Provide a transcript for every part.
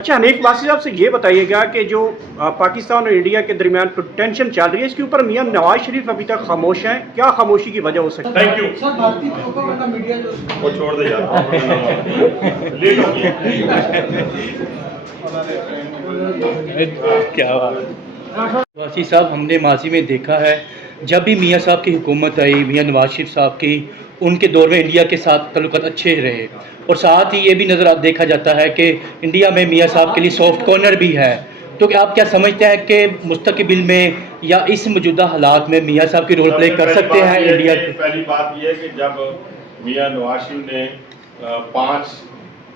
अच्छा, हनीफ वासी साहब से ये बताइएगा कि जो पाकिस्तान और इंडिया के दरमियान टेंशन चल रही है, इसके ऊपर मियां नवाज शरीफ अभी तक खामोश हैं। क्या खामोशी की वजह हो सकती है? थैंक यू सर, भारतीय प्रोपेगेंडा मीडिया जो वो छोड़ दे यार लेट हो गया। क्या बात। वासी साहब, हमने माजी में देखा है जब भी मियाँ साहब की हुकूमत आई, मियाँ नवाज शरीफ साहब की, उनके दौर में इंडिया के साथ तल्लुकात अच्छे रहे और साथ ही ये भी नज़र देखा जाता है कि इंडिया में मियाँ साहब के लिए सॉफ्ट कॉर्नर भी है। तो क्या आप क्या समझते हैं कि मुस्तकबिल में या इस मौजूदा हालात में मियाँ साहब की रोल प्ले कर सकते हैं इंडिया के? पहली बात यह है कि जब मियाँ नवाज शरीफ ने 5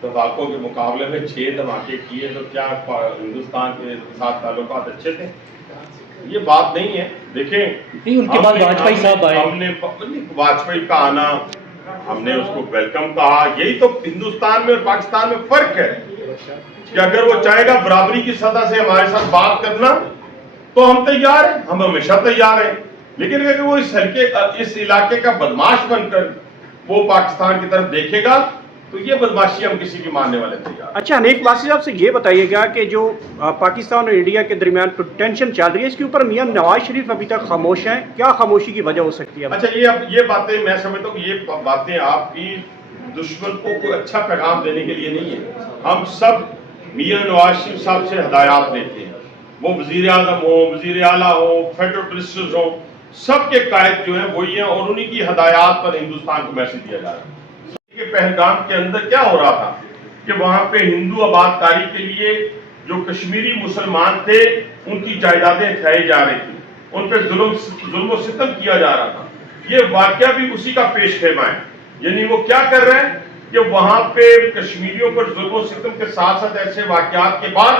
धमाकों के मुकाबले में 6 धमाके किए तो क्या हिंदुस्तान के साथ ताल्लुकात अच्छे थे? ये बात नहीं है। देखें, उनके बाद वाजपेयी साहब आए, हमने वाजपेयी का आना, हमने उसको वेलकम कहा। यही तो हिंदुस्तान में और पाकिस्तान में फर्क है कि अगर वो चाहेगा बराबरी की सतह से हमारे साथ बात करना तो हम तैयार हैं, हम हमेशा तैयार हैं। लेकिन अगर वो इस इलाके का बदमाश बनकर वो पाकिस्तान की तरफ देखेगा तो ये बदमाशी हम किसी की मानने वाले तैयार। अच्छा, हनीफ वासी साहब से ये बताइएगा कि जो पाकिस्तान और इंडिया के दरमियान टेंशन चल रही है, इसके ऊपर मियां नवाज शरीफ अभी तक खामोश हैं। क्या खामोशी की वजह हो सकती है? अच्छा, ये बातें मैं समझता हूँ कि ये बातें आपकी दुश्मन को कोई अच्छा पैगाम देने के लिए नहीं है। हम सब मियां नवाज शरीफ साहब से हदायत लेते हैं, वो वजीर आजम हो, वजीर आला हो, फेडरल मिनिस्टर्स हो, सबके कायद जो है वही है और उन्हीं की हदायत पर हिंदुस्तान को मैसेज दिया जा रहा है। कि पहलगाम के अंदर क्या हो रहा था कि वहां पे हिंदू आबादकारी के लिए जो कश्मीरी मुसलमान थे उनकी जायदादें खाई जा रही थी, उन पर जुल्म सितम किया जा रहा था। ये वाकया भी उसी का पेश खेमा है। यानी वो क्या कर रहे हैं कि वहां पे कश्मीरियों पर जुल्म सितम के साथ साथ ऐसे वाकयात के बाद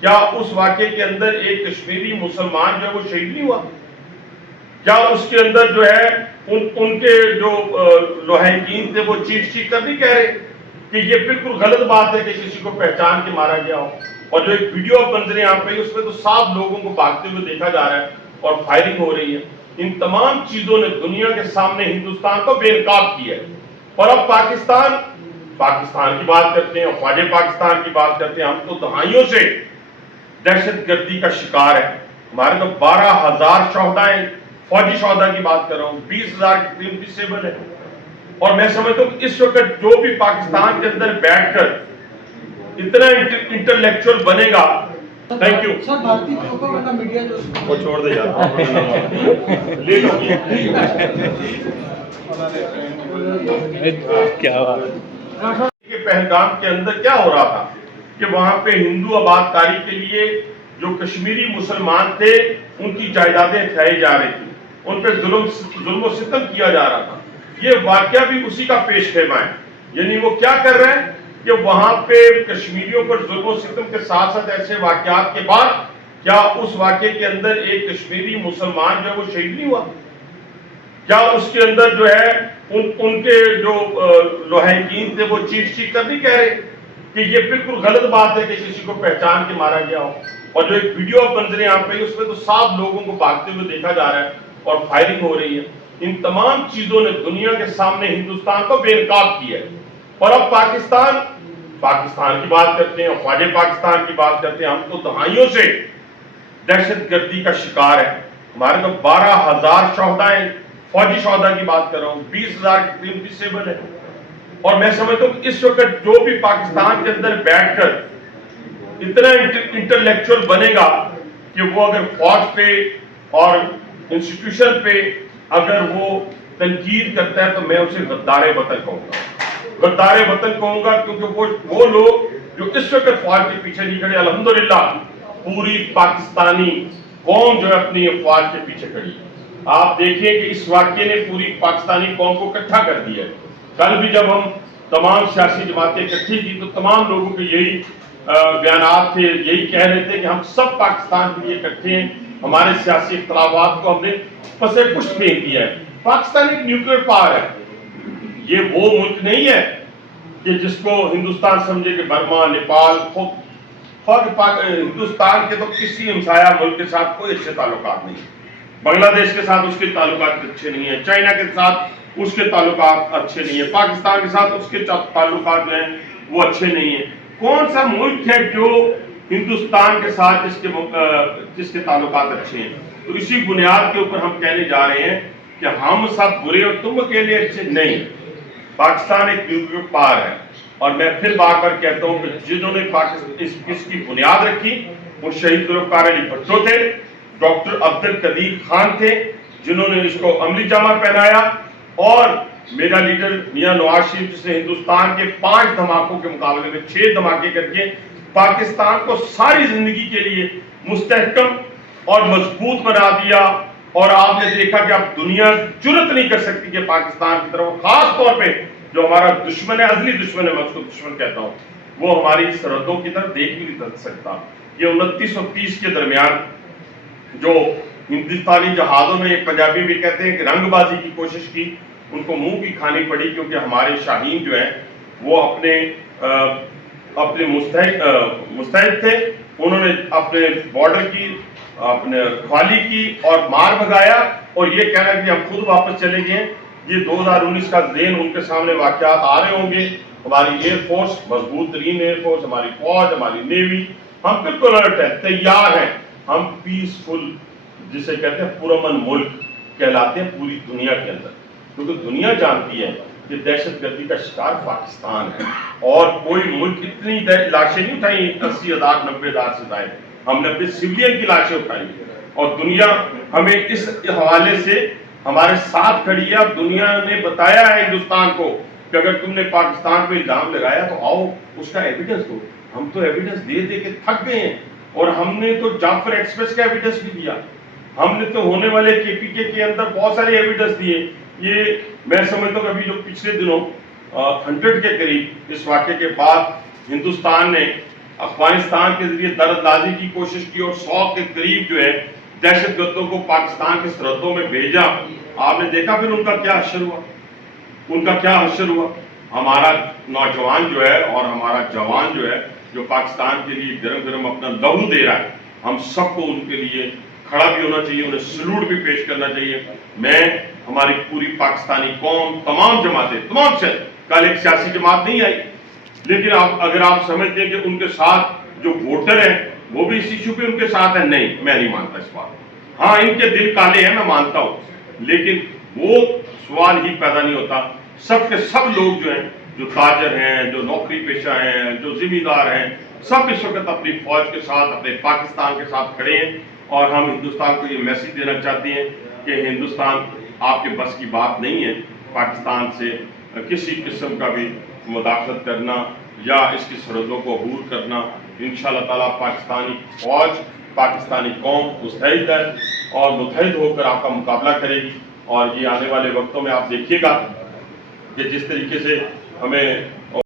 क्या उस वाकये के अंदर एक कश्मीरी मुसलमान जो है वो शहीद नहीं हुआ? क्या उसके अंदर जो है उनके जो लोहाईकीन थे वो चीख कर नहीं कह रहे कि ये बिल्कुल गलत बात है कि किसी को पहचान के मारा गया हो? और जो एक वीडियो बन रही है यहाँ पे उसमें तो साफ लोगों को भागते हुए देखा जा रहा है और फायरिंग हो रही है। इन तमाम चीजों ने दुनिया के सामने हिंदुस्तान को बेनकाब किया है। और अब पाकिस्तान की बात करते हैं, ख्वाजे पाकिस्तान की बात करते हैं। हम तो दहाइयों से दहशतगर्दी का शिकार है। हमारे तो 12,000 शोहदाएं, फौजी शोहदा की बात कर रहा हूँ, 20,000 के करीब डिसेबल है। और मैं समझता हूँ कि इस वक्त जो भी पाकिस्तान के अंदर बैठकर इतना इंटेलेक्चुअल बनेगा। थैंक यू सर, भारतीय प्रोपेगेंडा मीडिया जो वो छोड़ दे यार लेट हो गया। क्या बात। कि पहलगाम के अंदर क्या हो रहा था कि वहां पे हिंदू आबादकारी के लिए जो कश्मीरी मुसलमान थे उनकी जायदादें खाई जा रही थी, उन पर जुल्म सितम किया जा रहा था। ये वाकया भी उसी का पेश खेमा है। यानी वो क्या कर रहे हैं कि वहां पे कश्मीरियों पर जुल्म सितम के साथ साथ ऐसे वाकयात के बाद क्या उस वाकये के अंदर एक कश्मीरी मुसलमान जो है वो शहीद नहीं हुआ? क्या उसके अंदर जो है उनके जो लोहाईकीन थे वो चीख कर नहीं कह रहे कि ये बिल्कुल गलत बात है कि किसी को पहचान के मारा गया हो? और जो एक वीडियो बन रही है यहाँ पे उसमें तो साफ लोगों को भागते हुए देखा जा रहा है और फायरिंग हो रही है। इन तमाम चीजों ने दुनिया के सामने हिंदुस्तान को बेनकाब किया है। और अब पाकिस्तान की बात करते हैं, ख्वाजे पाकिस्तान की बात करते हैं। हम तो दहाइयों से दहशतगर्दी का शिकार है। हमारे तो 12,000 शोहदाएं, फौजी शोहदा की बात कर रहा हूँ, 20,000 के करीब डिसेबल है। और मैं समझता हूँ कि इस वक्त जो भी पाकिस्तान के अंदर बैठकर इतना इंटेलेक्चुअल बनेगा कि वो अगर फौज पे और इंस्टीट्यूशन पे अगर वो तनकीद करता है तो मैं उसे गद्दारे वतन कहूंगा। गद्दारे वतन कहूंगा क्योंकि वो लोग जो इस वक्त फौज के पीछे नहीं खड़े, अल्हम्दुलिल्लाह पूरी पाकिस्तानी कौम जो है अपनी फौज के पीछे खड़ी है। आप देखिए कि इस वाक्य ने पूरी पाकिस्तानी कौम को इकट्ठा कर दिया है। कल भी जब हम तमाम सियासी जमातें इकट्ठी की तो तमाम लोगों के यही बयानात थे, यही कह रहे थे कि हम सब पाकिस्तान के लिए इकट्ठे हैं, हमारे सियासी इख्तलाफात को हमने फंसे पुष्ट फेंक दिया है। पाकिस्तान एक न्यूक्लियर पावर है, ये वो मुल्क नहीं है कि जिसको हिंदुस्तान समझे कि बर्मा, नेपाल हिंदुस्तान के तो किसी हमसाया मुल्क के साथ कोई अच्छे ताल्लुकात नहीं है। बांग्लादेश के साथ उसके ताल्लुकात अच्छे नहीं है, चाइना के साथ उसके ताल्लुकात अच्छे नहीं है, पाकिस्तान के साथ उसके ताल्लुकात जो हैं वो अच्छे नहीं है। कौन सा मुल्क है जो हिंदुस्तान के साथ जिसके ताल्लुकात अच्छे हैं। तो इसी बुनियाद के ऊपर हम कहने जा रहे हैं कि हम सब बुरे और तुम अकेले अच्छे नहीं। पाकिस्तान एक युग के पार है, और मैं फिर बार बार कहता हूं कि जिन्होंने पाकिस्तान इसकी बुनियाद रखी वो शहीद जुल्फ़िकार अली भुट्टो थे, डॉक्टर अब्दुल कदीर खान थे जिन्होंने इसको अमली जामा पहनाया, और मेरा लीडर मियां नवाज शरीफ जिसने हिंदुस्तान के 5 धमाकों के मुकाबले में 6 धमाके करके पाकिस्तान को सारी जिंदगी के लिए मुस्तहकम और मजबूत बना दिया। और आपने देखा कि अब दुनिया जुर्रत नहीं कर सकती कि पाकिस्तान की तरफ, खास तौर पे जो हमारा दुश्मन है, अजली दुश्मन है, मैं उसको दुश्मन कहता हूँ, वो हमारी सरहदों की तरफ देख भी नहीं सकता। ये 29 और 30 के दरमियान जो हिंदुस्तानी जहाजों में, पंजाबी भी कहते हैं कि रंगबाजी की कोशिश की, उनको मुंह की खानी पड़ी, क्योंकि हमारे शाहीन जो है वो अपने मुस्तैद थे। उन्होंने अपने बॉर्डर की, अपने खाली की और मार भगाया, और ये कहना कि हम खुद वापस चले गए। ये 2019 का ज़ेन उनके सामने वाक़यात आ रहे होंगे। हमारी एयरफोर्स मजबूत तरीन एयरफोर्स, हमारी फौज, हमारी नेवी, हम बिल्कुल अलर्ट है, तैयार हैं। हम पीसफुल जिसे कहते हैं पुरअमन मुल्क कहलाते हैं पूरी दुनिया के अंदर, क्योंकि दुनिया जानती है कि दहशतगर्दी का शिकार पाकिस्तान है, और कोई मुल्क इतनी लाशें नहीं उठाई 80,000 90,000 से ज्यादा, हमने अपने सिविलियन की लाशें उठाई, और दुनिया हमें इस हवाले से हमारे साथ खड़ी है। अब दुनिया ने बताया है हिंदुस्तान को कि अगर तुमने पाकिस्तान पे इल्जाम लगाया तो आओ उसका एविडेंस दो। हम तो एविडेंस दे दे के थक गए हैं, और हमने तो जाफर एक्सप्रेस का एविडेंस भी दिया, हमने तो होने वाले केपीके के अंदर बहुत सारे एविडेंस दिए। ये मैं समझता हूँ अभी जो पिछले दिनों 100 के करीब इस वाक़े के बाद हिंदुस्तान ने अफगानिस्तान के जरिए दरअंदाजी की कोशिश की, और 100 के करीब जो है दहशतगर्दों को पाकिस्तान की सरहदों में भेजा। आपने देखा फिर उनका क्या हश्र हुआ। हमारा नौजवान जो है और हमारा जवान जो है, जो पाकिस्तान के लिए गरम गरम अपना लहू दे रहा है, हम सबको उनके लिए खड़ा भी होना चाहिए, उन्हें सलूट भी पेश करना चाहिए। मैं हमारी पूरी पाकिस्तानी कौम, तमाम जमातें, तमाम से कल एक सियासी जमात नहीं आई, लेकिन अगर आप समझते हैं कि उनके साथ जो वोटर हैं वो भी इस इशू पे उनके साथ है, नहीं, मैं नहीं मानता इस बात। हाँ, इनके दिल काले हैं, मैं मानता हूँ, लेकिन वो सवाल ही पैदा नहीं होता। सब के सब लोग जो हैं, जो ताजर हैं, जो नौकरी पेशा हैं, जो जिम्मेदार हैं, सब इस वक्त अपनी फौज के साथ, अपने पाकिस्तान के साथ खड़े हैं। और हम हिंदुस्तान को ये मैसेज देना चाहते हैं कि हिंदुस्तान आपके बस की बात नहीं है पाकिस्तान से किसी किस्म का भी मुदाखलत करना या इसकी सरहदों को अबूर करना। इंशाअल्लाह ताला पाकिस्तानी फौज, पाकिस्तानी कौम मुस्तैद है और मुतहद होकर आपका मुकाबला करेगी। और ये आने वाले वक्तों में आप देखिएगा कि जिस तरीके से हमें